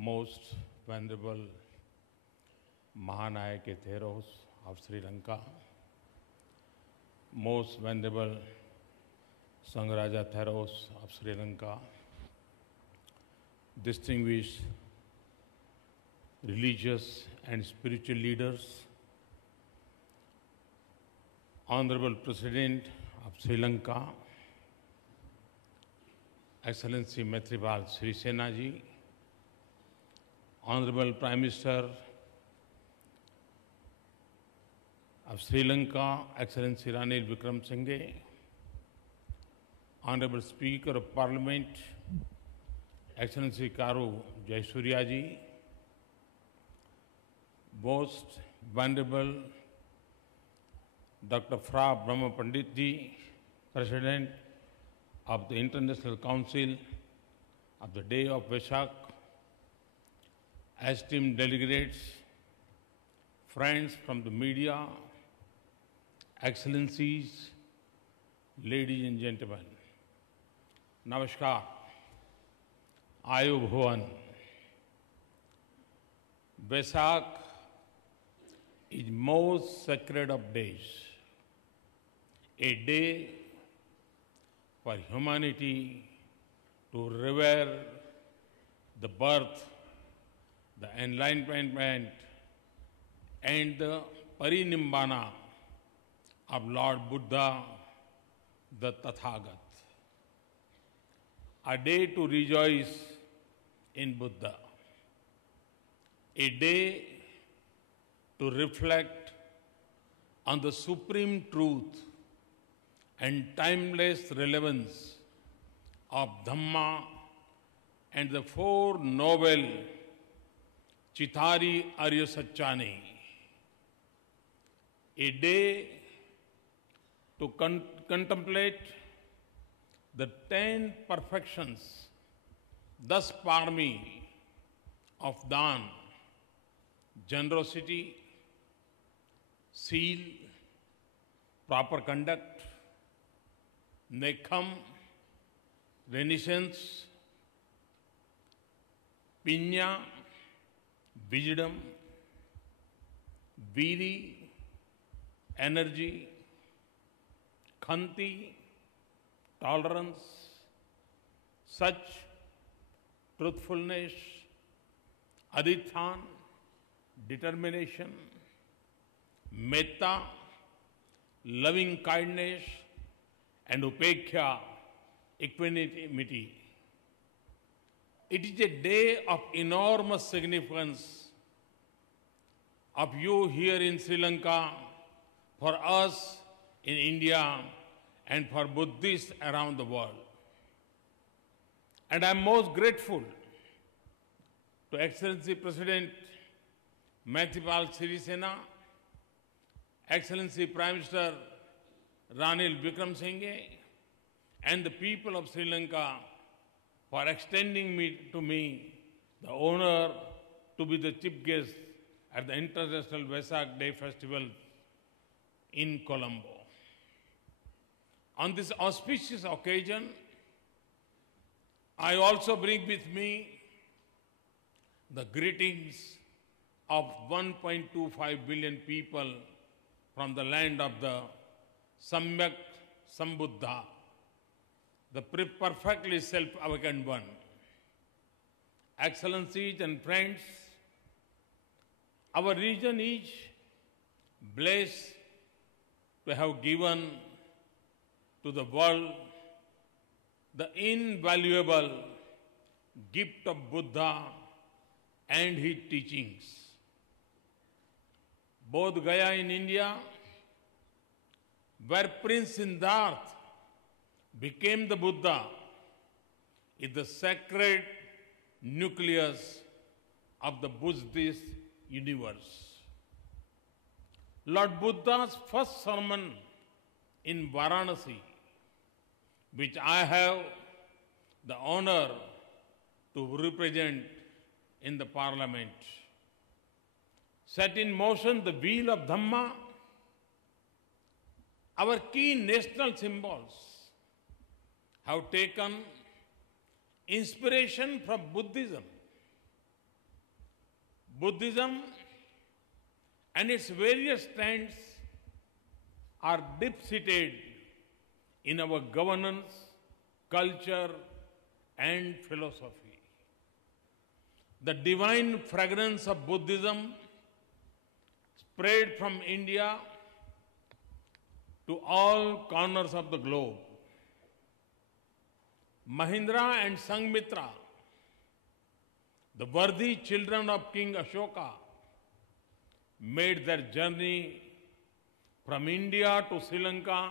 most venerable Mahanayake Theros of Sri Lanka, most venerable Sangharaja Theros of Sri Lanka, distinguished religious and spiritual leaders, Honorable President of Sri Lanka, Excellency Maithripal Sirisena ji, Honorable Prime Minister of Sri Lanka, Excellency Ranil Wickremesinghe, Honorable Speaker of Parliament, Excellency Karu Jayasuriya ji, Most Venerable Dr. Fra Brahma Pandit ji, President of the International Council of the Day of Vesak, esteemed delegates, friends from the media, excellencies, ladies and gentlemen, Namaskar, Ayu Bhuvan. Vesak is most sacred of days, a day for humanity to revere the birth, the enlightenment and the parinibbana of Lord Buddha, the Tathagat. A day to rejoice in Buddha. A day to reflect on the supreme truth and timeless relevance of Dhamma and the Four Noble Chitari Arya Satchani. A day to contemplate the 10 perfections, thus parami of Dan, generosity, seal, proper conduct, nekham, renaissance, pinya, wisdom, viri, energy, khanti, tolerance, such truthfulness, adhithan, determination, metta, loving kindness, and upekkha, equanimity. It is a day of enormous significance of you here in Sri Lanka, for us in India, and for Buddhists around the world. And I am most grateful to Excellency President Maithripal Sirisena, Excellency Prime Minister Ranil Wickremesinghe, and the people of Sri Lanka for extending to me the honor to be the chief guest at the International Vesak Day Festival in Colombo. On this auspicious occasion, I also bring with me the greetings of 1.25 billion people from the land of the Samyak Sambuddha, the perfectly self-awakened one. Excellencies and friends, our region is blessed to have given to the world the invaluable gift of Buddha and his teachings. Bodh Gaya in India, where Prince Siddhartha became the Buddha, is the sacred nucleus of the Buddhist universe. Lord Buddha's first sermon in Varanasi, which I have the honor to represent in the Parliament, set in motion the wheel of Dhamma. Our key national symbols have taken inspiration from Buddhism Buddhism and its various strands are deep-seated in our governance, culture, and philosophy. The divine fragrance of Buddhism spread from India to all corners of the globe. Mahindra and Sanghmitra, the worthy children of King Ashoka, made their journey from India to Sri Lanka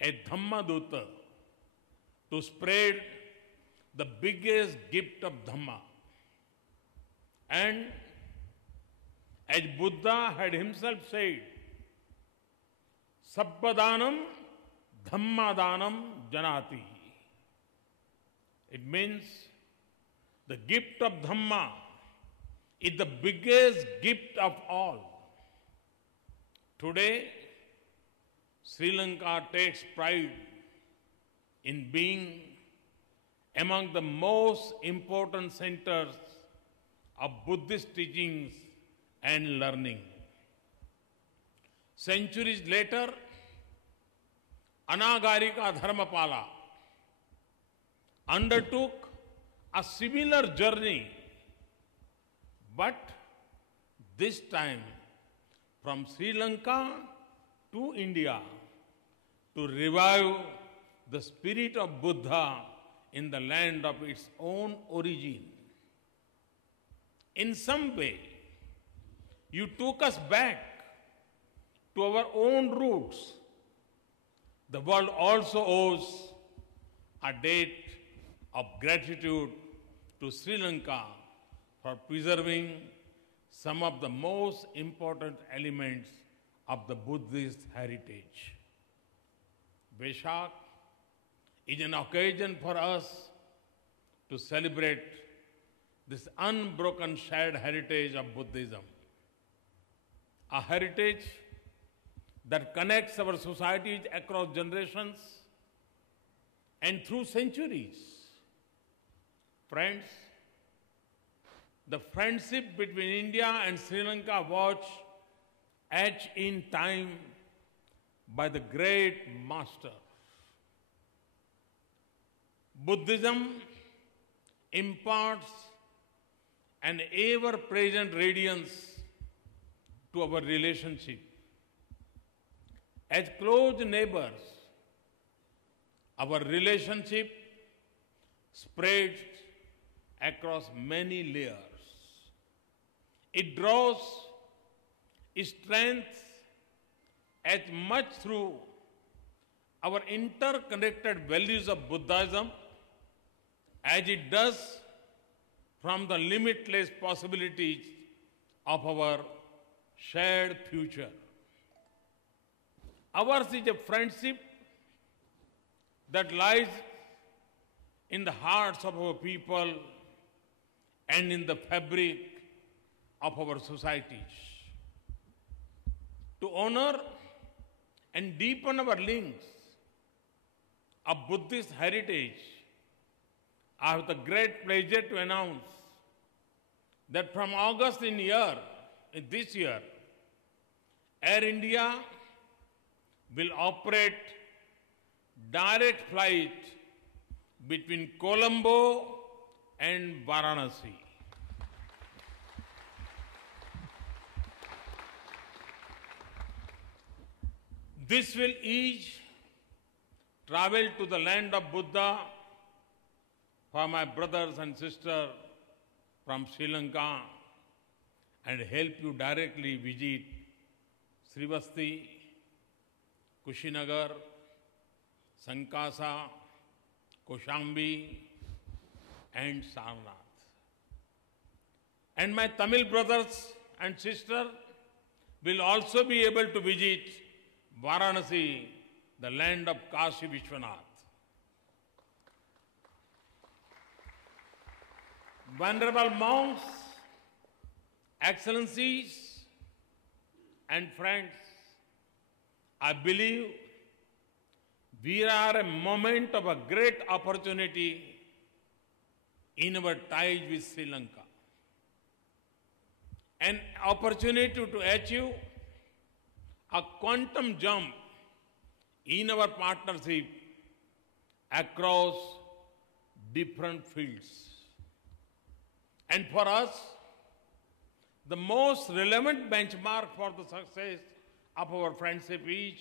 a Dhammaduta to spread the biggest gift of Dhamma. And as Buddha had himself said, Sabbadanam Dhammadanam Janati. It means the gift of Dhamma is the biggest gift of all. Today, Sri Lanka takes pride in being among the most important centers of Buddhist teachings and learning. Centuries later, Anagarika Dharmapala undertook a similar journey, but this time from Sri Lanka to India to revive the spirit of Buddha in the land of its own origin. In some way, you took us back to our own roots. The world also owes a debt of gratitude to Sri Lanka for preserving some of the most important elements of the Buddhist heritage. Vaishak is an occasion for us to celebrate this unbroken shared heritage of Buddhism, a heritage that connects our societies across generations and through centuries. Friends, the friendship between India and Sri Lanka was etched in time by the great master. Buddhism imparts an ever-present radiance to our relationship. As close neighbors, our relationship spreads across many layers. It draws strength as much through our interconnected values of Buddhism as it does from the limitless possibilities of our shared future. Ours is a friendship that lies in the hearts of our people and in the fabric of our societies. To honor and deepen our links of Buddhist heritage, I have the great pleasure to announce that from August this year, Air India will operate direct flight between Colombo and Varanasi. This will ease travel to the land of Buddha for my brothers and sisters from Sri Lanka and help you directly visit Srivasti, Kushinagar, Sankasa, Koshambi, and Sarnath. And my Tamil brothers and sisters will also be able to visit Varanasi, the land of Kashi Vishwanath. Venerable monks, excellencies, and friends, I believe we are a moment of a great opportunity in our ties with Sri Lanka. an opportunity to achieve a quantum jump in our partnership across different fields. And for us, the most relevant benchmark for the success of our friendship is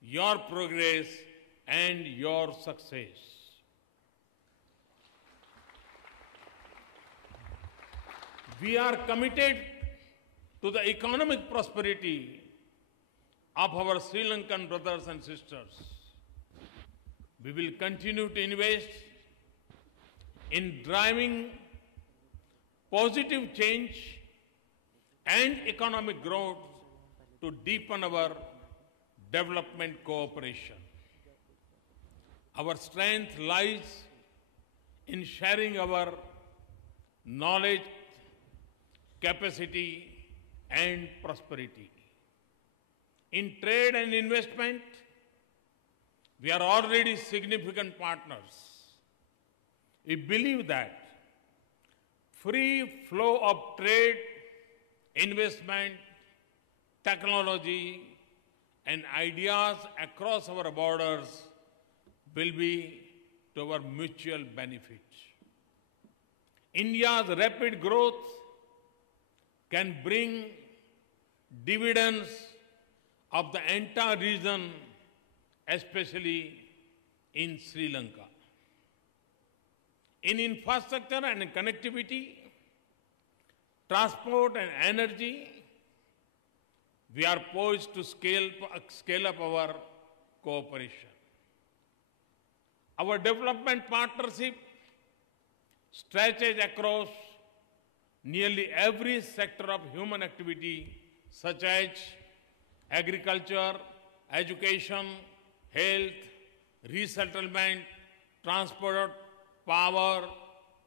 your progress and your success. We are committed to the economic prosperity of our Sri Lankan brothers and sisters. We will continue to invest in driving positive change and economic growth to deepen our development cooperation. Our strength lies in sharing our knowledge, capacity, and prosperity. In trade and investment, we are already significant partners. We believe that free flow of trade, investment, technology, and ideas across our borders will be to our mutual benefit. India's rapid growth can bring dividends of the entire region, especially in Sri Lanka. In infrastructure and connectivity, transport and energy, we are poised to scale up our cooperation. Our development partnership stretches across nearly every sector of human activity, such as agriculture, education, health, resettlement, transport, power,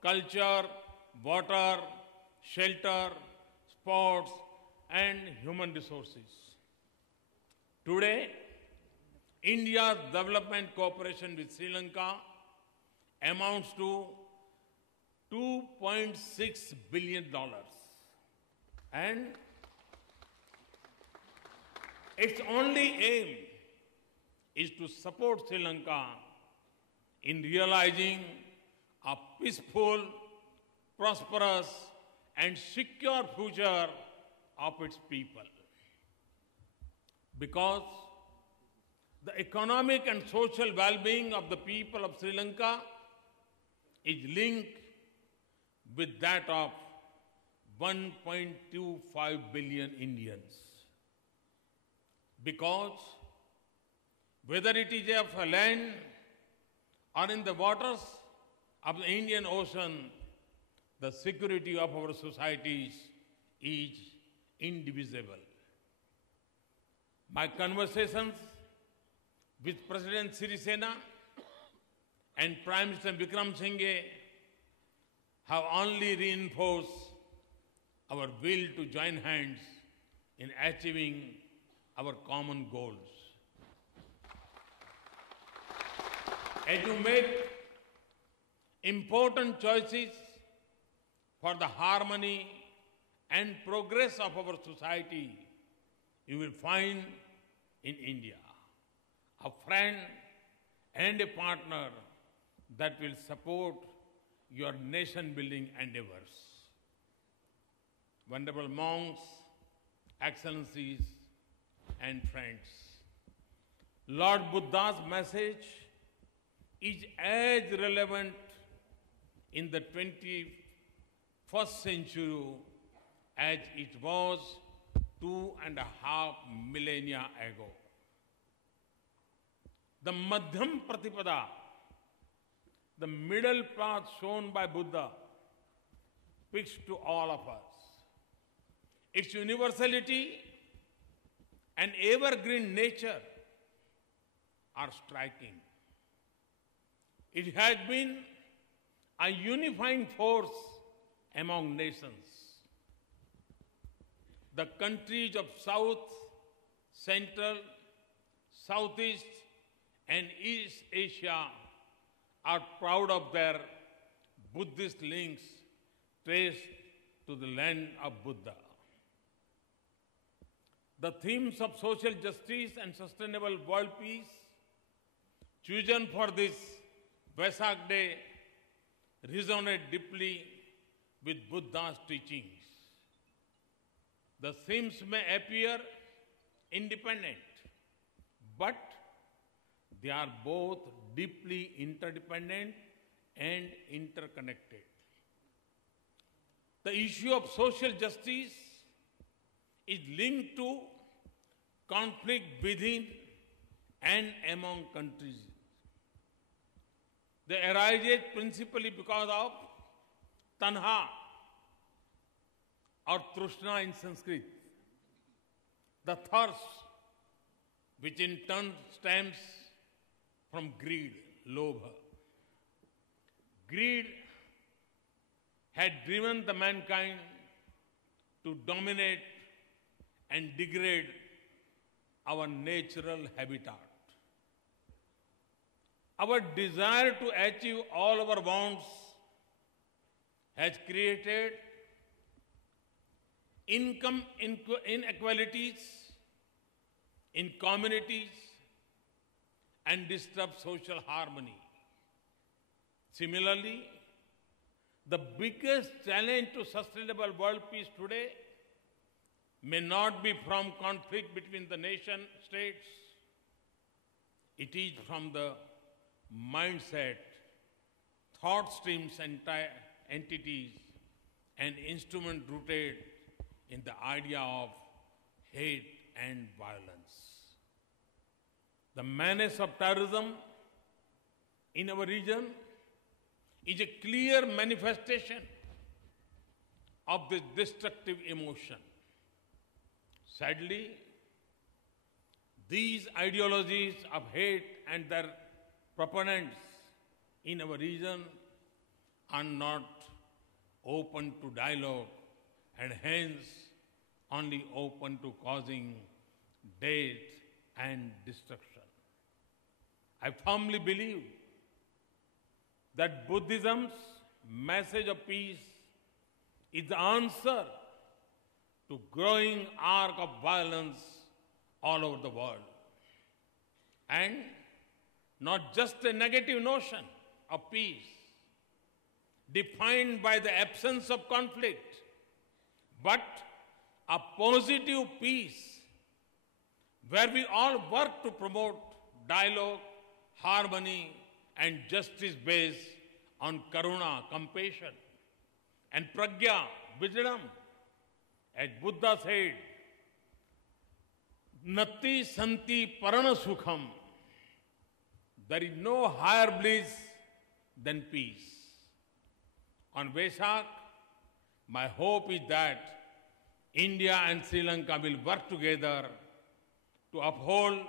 culture, water, shelter, sports, and human resources. Today, India's development cooperation with Sri Lanka amounts to $2.6 billion. And its only aim is to support Sri Lanka in realizing a peaceful, prosperous, and secure future of its people. Because the economic and social well-being of the people of Sri Lanka is linked with that of 1.25 billion Indians. Because whether it is of land or in the waters of the Indian Ocean, the security of our societies is indivisible. My conversations with President Sirisena and Prime Minister Wickremesinghe have only reinforced our will to join hands in achieving our common goals. As you make important choices for the harmony and progress of our society, you will find in India a friend and a partner that will support your nation-building endeavors. Venerable monks, excellencies, and friends, Lord Buddha's message is as relevant in the 21st century as it was 2.5 millennia ago. The Madhyam Pratipada, the middle path shown by Buddha, speaks to all of us. Its universality and evergreen nature are striking. It has been a unifying force among nations. The countries of South, Central, Southeast, and East Asia are proud of their Buddhist links traced to the land of Buddha. The themes of social justice and sustainable world peace chosen for this Vesak Day resonate deeply with Buddha's teachings. The themes may appear independent, but they are both deeply interdependent and interconnected. The issue of social justice is linked to conflict within and among countries. They arise principally because of tanha or trishna in Sanskrit, the thirst, which in turn stems from greed, lobha. Greed had driven the mankind to dominate and degrade our natural habitat. Our desire to achieve all our wants has created income inequalities in communities and disturbed social harmony. Similarly, the biggest challenge to sustainable world peace today may not be from conflict between the nation states. It is from the mindset, thought streams, and entities, and instruments rooted in the idea of hate and violence. The menace of terrorism in our region is a clear manifestation of this destructive emotion. Sadly, these ideologies of hate and their proponents in our region are not open to dialogue and hence only open to causing death and destruction. I firmly believe that Buddhism's message of peace is the answer to growing arc of violence all over the world. And not just a negative notion of peace, defined by the absence of conflict, but a positive peace where we all work to promote dialogue, harmony, and justice based on karuna, compassion, and pragya, wisdom. As Buddha said, Nati santi parana sukham. There is no higher bliss than peace. On Vesak, my hope is that India and Sri Lanka will work together to uphold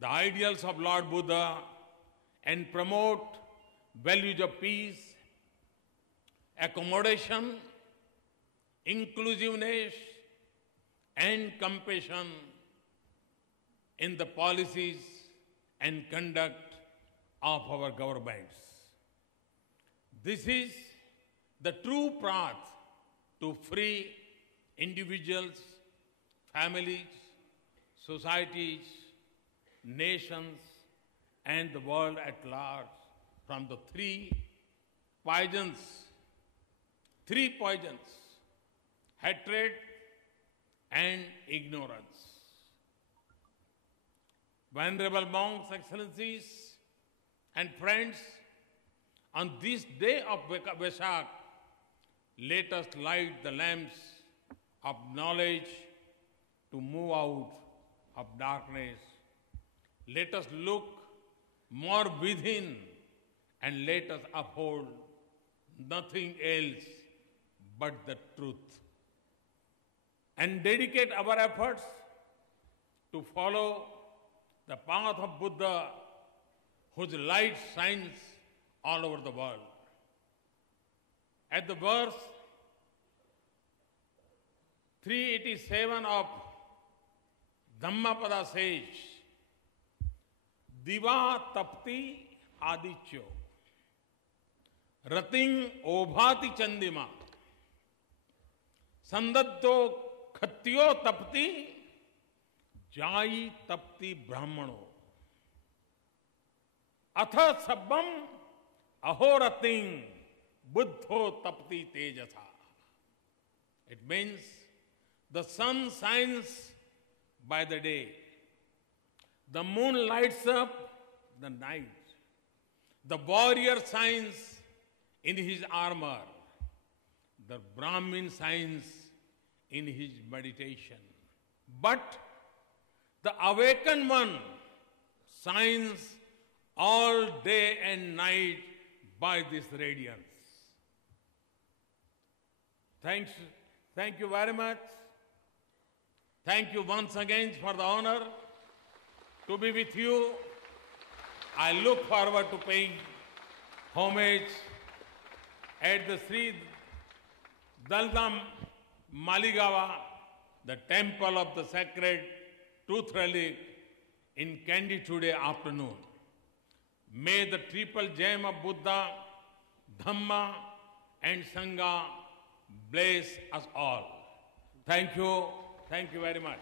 the ideals of Lord Buddha and promote values of peace, accommodation, inclusiveness, and compassion in the policies and conduct of our governments. This is the true path to free individuals, families, societies, nations, and the world at large from the three poisons, hatred and ignorance. Venerable monks, excellencies, and friends, on this day of Vesak, let us light the lamps of knowledge to move out of darkness. Let us look more within and let us uphold nothing else but the truth. And dedicate our efforts to follow the path of Buddha, whose light shines all over the world. At the verse 387 of Dhammapada says, Diva tapti adityo, rating obhati chandima, संदत्तो खत्यो तपति जाई तपति ब्राह्मणो अथ सब्बम अहोरतिं बुद्धो तपति तेजसा. It means the sun shines by the day, the moon lights up the night, the warrior shines in his armor, the Brahmin shines in his meditation. But the awakened one shines all day and night by this radiance. Thank you very much. Thank you once again for the honor to be with you. I look forward to paying homage at the Sri Dalda Maligawa, the temple of the sacred Truth Relic, in Kandy today afternoon. May the triple gem of Buddha, Dhamma and Sangha bless us all. Thank you. Thank you very much.